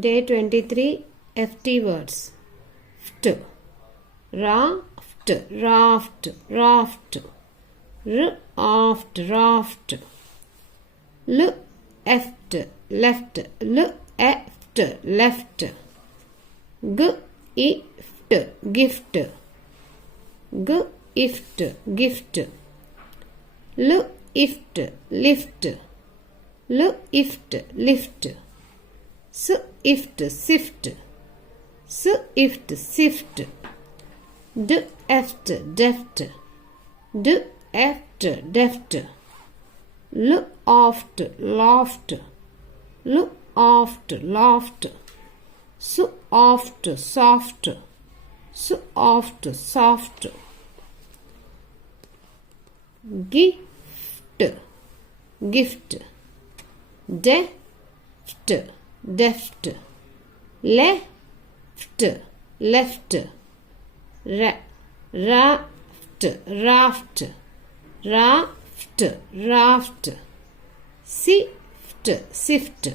Day 23 FT words. Ft, raft, raft, raft. Raft, raft. Left, left, left, left. Gift, gift. Gift, gift. Lift, lift. Lift, lift. Sift, sift. Sift, sift. Deft, deft. Deft, deft. Loft, loft. Loft, loft. Soft, soft. Soft, soft. Gift, gift. Deft, deft. Left, left. Raft, raft. Raft, raft. Sift, sift.